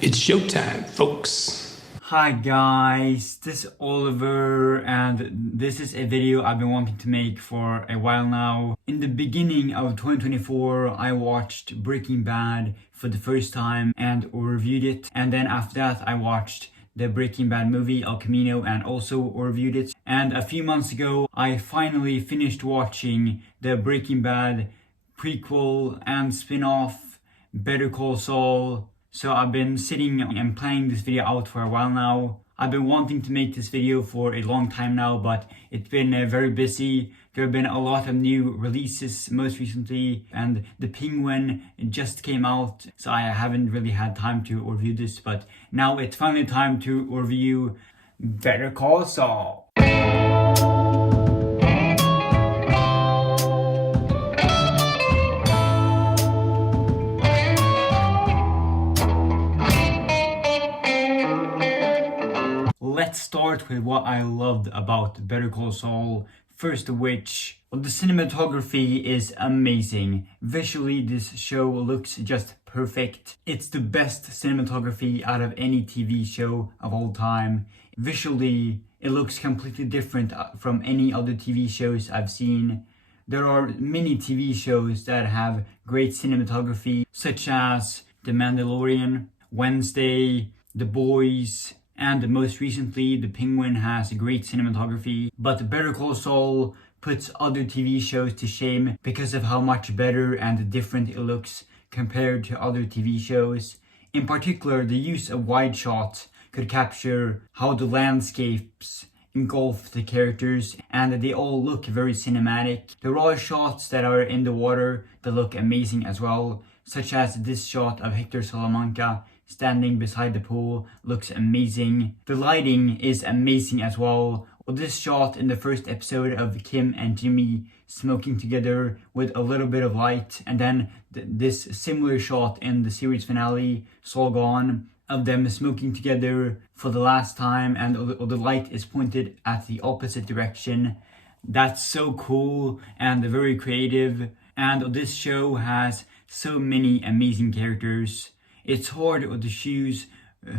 It's showtime, folks. Hi guys, this is Oliver and this is a video I've been wanting to make for a while now. In the beginning of 2024, I watched Breaking Bad for the first time and reviewed it. And then after that, I watched the Breaking Bad movie El Camino and also reviewed it. And a few months ago, I finally finished watching the Breaking Bad prequel and spin-off Better Call Saul. So I've been sitting and planning this video out for a while now. I've been wanting to make this video for a long time now, but it's been very busy. There have been a lot of new releases most recently, and The Penguin just came out, so I haven't really had time to review this, but now it's finally time to review Better Call Saul. Let's start with what I loved about Better Call Saul. First of which, the cinematography is amazing. Visually, this show looks just perfect. It's the best cinematography out of any TV show of all time. Visually, it looks completely different from any other TV shows I've seen. There are many TV shows that have great cinematography, such as The Mandalorian, Wednesday, The Boys, and most recently, The Penguin has great cinematography. But Better Call Saul puts other TV shows to shame because of how much better and different it looks compared to other TV shows. In particular, the use of wide shots could capture how the landscapes engulf the characters, and they all look very cinematic. There are shots that are in the water that look amazing as well, such as this shot of Hector Salamanca standing beside the pool looks amazing. The lighting is amazing as well. This shot in the first episode of Kim and Jimmy smoking together with a little bit of light, and then this similar shot in the series finale, Saul Gone, of them smoking together for the last time, and the light is pointed at the opposite direction. That's so cool and very creative, and this show has so many amazing characters. It's hard to choose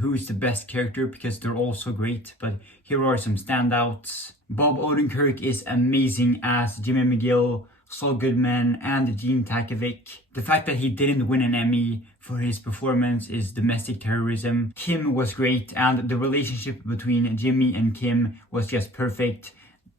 who's the best character because they're all so great, but here are some standouts. Bob Odenkirk is amazing as Jimmy McGill, Saul Goodman, and Gene Takovic. The fact that he didn't win an Emmy for his performance is domestic terrorism. Kim was great, and the relationship between Jimmy and Kim was just perfect.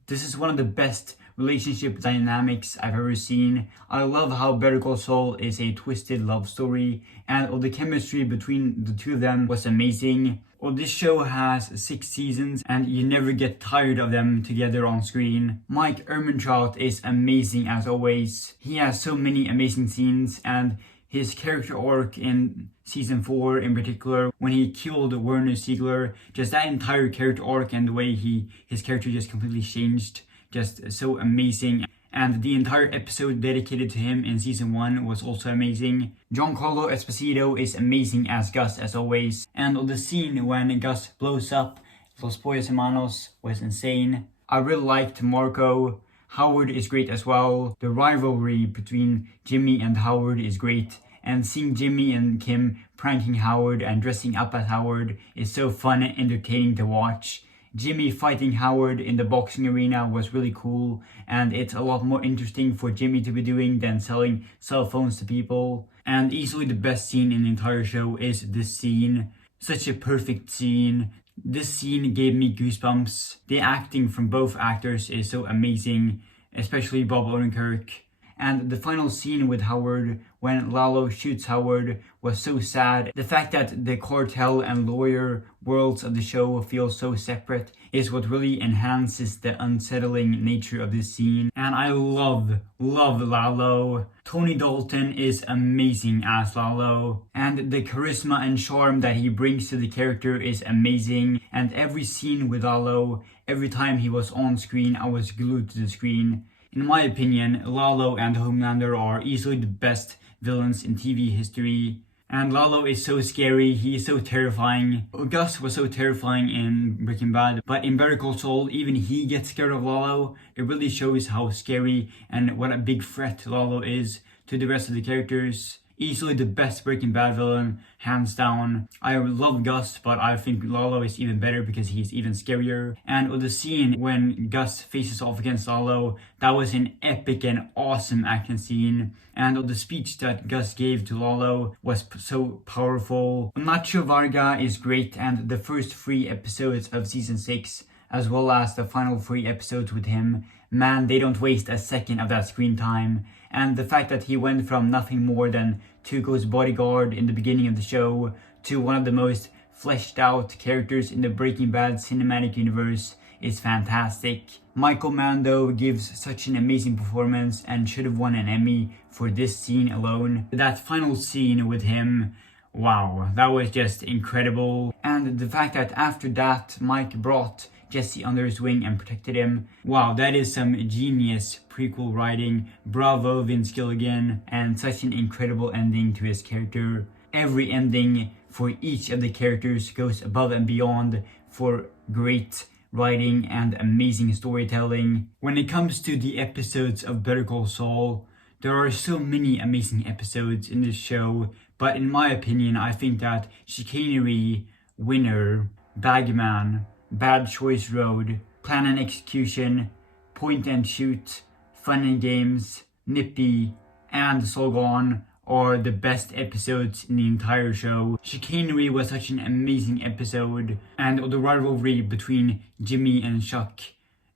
This is one of the best relationship dynamics I've ever seen. I love how Better Call Saul is a twisted love story, and the chemistry between the two of them was amazing. This show has 6 seasons and you never get tired of them together on screen. Mike Ehrmantraut is amazing as always. He has so many amazing scenes, and his character arc in season 4 in particular, when he killed Werner Siegler, just that entire character arc and the way his character just completely changed, just so amazing. And the entire episode dedicated to him in season 1 was also amazing. Giancarlo Esposito is amazing as Gus as always. And the scene when Gus blows up Los Pollos Hermanos was insane. I really liked Marco. Howard is great as well. The rivalry between Jimmy and Howard is great. And seeing Jimmy and Kim pranking Howard and dressing up as Howard is so fun and entertaining to watch. Jimmy fighting Howard in the boxing arena was really cool, and it's a lot more interesting for Jimmy to be doing than selling cell phones to people. And easily the best scene in the entire show is this scene. Such a perfect scene. This scene gave me goosebumps. The acting from both actors is so amazing, especially Bob Odenkirk. And the final scene with Howard, when Lalo shoots Howard, was so sad. The fact that the cartel and lawyer worlds of the show feel so separate is what really enhances the unsettling nature of this scene. And I love Lalo. Tony Dalton is amazing as Lalo. And the charisma and charm that he brings to the character is amazing. And every scene with Lalo, every time he was on screen, I was glued to the screen. In my opinion, Lalo and Homelander are easily the best villains in TV history. And Lalo is so scary, he is so terrifying. Gus was so terrifying in Breaking Bad, but in Better Call Saul, even he gets scared of Lalo. It really shows how scary and what a big threat Lalo is to the rest of the characters. Easily the best Breaking Bad villain, hands down. I love Gus, but I think Lalo is even better because he's even scarier. And the scene when Gus faces off against Lalo, that was an epic and awesome action scene. And the speech that Gus gave to Lalo was so powerful. Nacho Varga is great, and the first 3 episodes of season 6, as well as the final 3 episodes with him, man, they don't waste a second of that screen time. And the fact that he went from nothing more than Tuco's bodyguard in the beginning of the show to one of the most fleshed out characters in the Breaking Bad cinematic universe is fantastic. Michael Mando gives such an amazing performance and should have won an Emmy for this scene alone. That final scene with him, wow, that was just incredible. And the fact that after that Mike brought Jesse under his wing and protected him. Wow, that is some genius prequel writing. Bravo, Vince Gilligan, and such an incredible ending to his character. Every ending for each of the characters goes above and beyond for great writing and amazing storytelling. When it comes to the episodes of Better Call Saul, there are so many amazing episodes in this show, but in my opinion, I think that Chicanery, Winner, Bagman, Bad Choice Road, Plan and Execution, Point and Shoot, Fun and Games, Nippy, and Saul Gone are the best episodes in the entire show. Chicanery was such an amazing episode, and the rivalry between Jimmy and Chuck,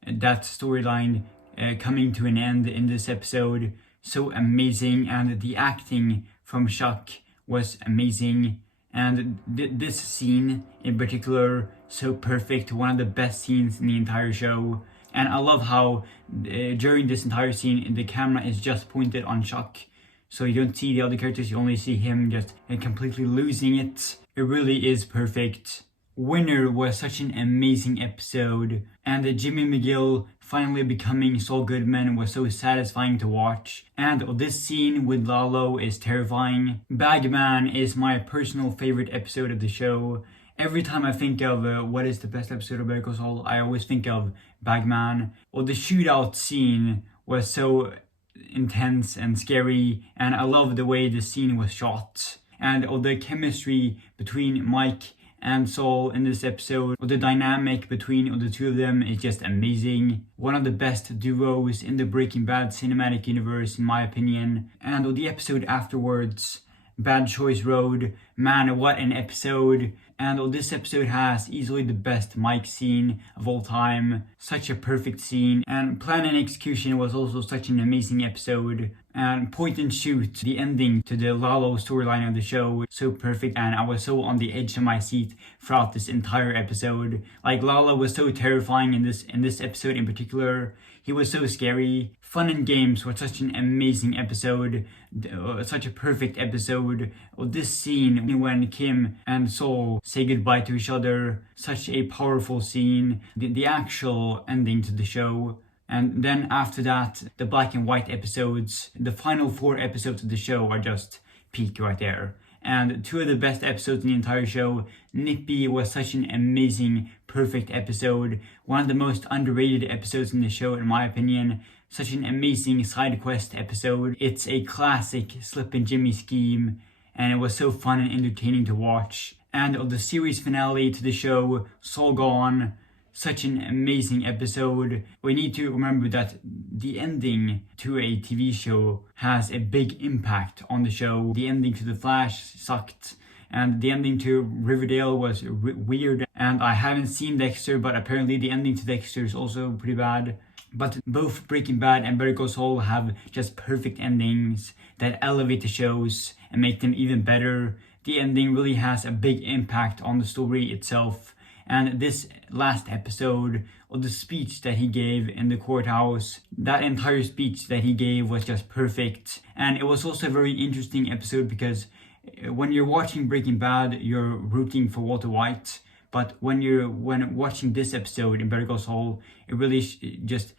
that storyline coming to an end in this episode, so amazing, and the acting from Chuck was amazing. And this scene in particular, so perfect, one of the best scenes in the entire show. And I love how during this entire scene the camera is just pointed on Chuck, so you don't see the other characters, you only see him just completely losing it. It really is perfect. Winner was such an amazing episode, and Jimmy McGill finally becoming Saul Goodman was so satisfying to watch. And this scene with Lalo is terrifying. Bagman is my personal favorite episode of the show. Every time I think of what is the best episode of Better Call Saul, I always think of Bagman. Well, the shootout scene was so intense and scary, and I love the way the scene was shot. And the chemistry between Mike and Saul in this episode, the dynamic between the two of them is just amazing. One of the best duos in the Breaking Bad cinematic universe, in my opinion. And the episode afterwards, Bad Choice Road, man, what an episode. And this episode has easily the best Mike scene of all time. Such a perfect scene. And Plan and Execution was also such an amazing episode. And Point and Shoot, the ending to the Lalo storyline of the show, so perfect. And I was so on the edge of my seat throughout this entire episode. Like, Lalo was so terrifying in this episode in particular. He was so scary. Fun and Games was such an amazing episode, such a perfect episode. This scene when Kim and Saul say goodbye to each other, such a powerful scene. The actual ending to the show. And then after that, the black and white episodes, the final 4 episodes of the show are just peak right there. And 2 of the best episodes in the entire show. Nippy was such an amazing, perfect episode. One of the most underrated episodes in the show, in my opinion. Such an amazing side quest episode. It's a classic Slip and Jimmy scheme, and it was so fun and entertaining to watch. And the series finale to the show, Saul Gone, such an amazing episode. We need to remember that the ending to a TV show has a big impact on the show. The ending to The Flash sucked, and the ending to Riverdale was weird. And I haven't seen Dexter, but apparently the ending to Dexter is also pretty bad. But both Breaking Bad and Better Call Saul have just perfect endings that elevate the shows and make them even better. The ending really has a big impact on the story itself. And this last episode, or the speech that he gave in the courthouse, that entire speech that he gave was just perfect. And it was also a very interesting episode because when you're watching Breaking Bad, you're rooting for Walter White. But when watching this episode in Better Call Saul, it really just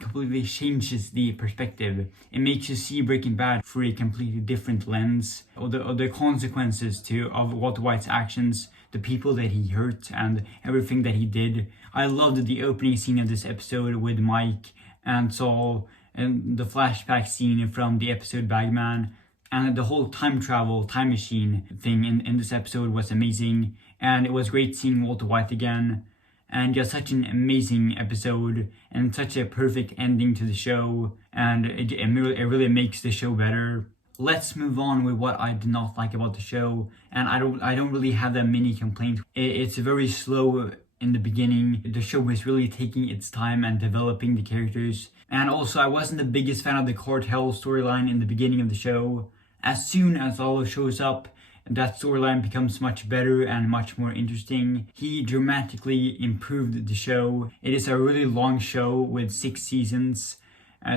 completely changes the perspective. It makes you see Breaking Bad through a completely different lens, or the consequences of Walter White's actions, the people that he hurt, and everything that he did. I loved the opening scene of this episode with Mike and Saul, and the flashback scene from the episode Bagman. And the whole time travel, time machine thing in this episode was amazing. And it was great seeing Walter White again. And just such an amazing episode and such a perfect ending to the show. And it really makes the show better. Let's move on with what I did not like about the show. And I don't really have that many complaints. It's very slow in the beginning. The show was really taking its time and developing the characters. And also, I wasn't the biggest fan of the cartel storyline in the beginning of the show. As soon as Olive shows up, that storyline becomes much better and much more interesting. He dramatically improved the show. It is a really long show with 6 seasons.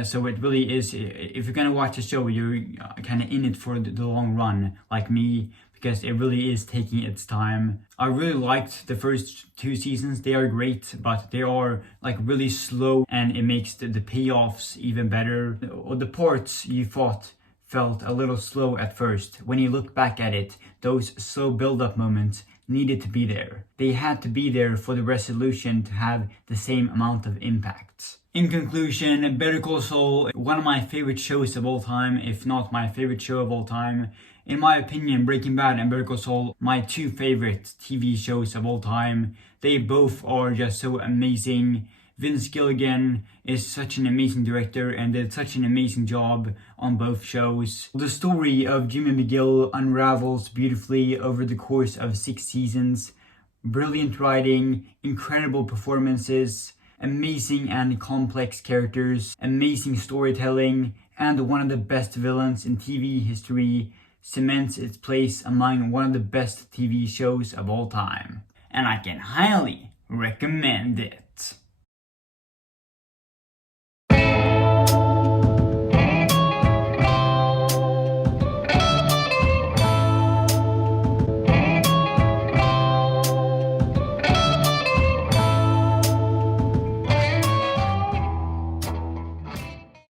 So it really is, if you're gonna watch the show, you're kind of in it for the long run, like me, because it really is taking its time. I really liked the first 2 seasons. They are great, but they are like really slow, and it makes the payoffs even better. The parts you thought felt a little slow at first. When you look back at it, those slow build-up moments needed to be there. They had to be there for the resolution to have the same amount of impact. In conclusion, Better Call Saul, one of my favorite shows of all time, if not my favorite show of all time. In my opinion, Breaking Bad and Better Call Saul, my 2 favorite TV shows of all time. They both are just so amazing. Vince Gilligan is such an amazing director and did such an amazing job on both shows. The story of Jimmy McGill unravels beautifully over the course of 6 seasons. Brilliant writing, incredible performances, amazing and complex characters, amazing storytelling, and one of the best villains in TV history cements its place among one of the best TV shows of all time. And I can highly recommend it.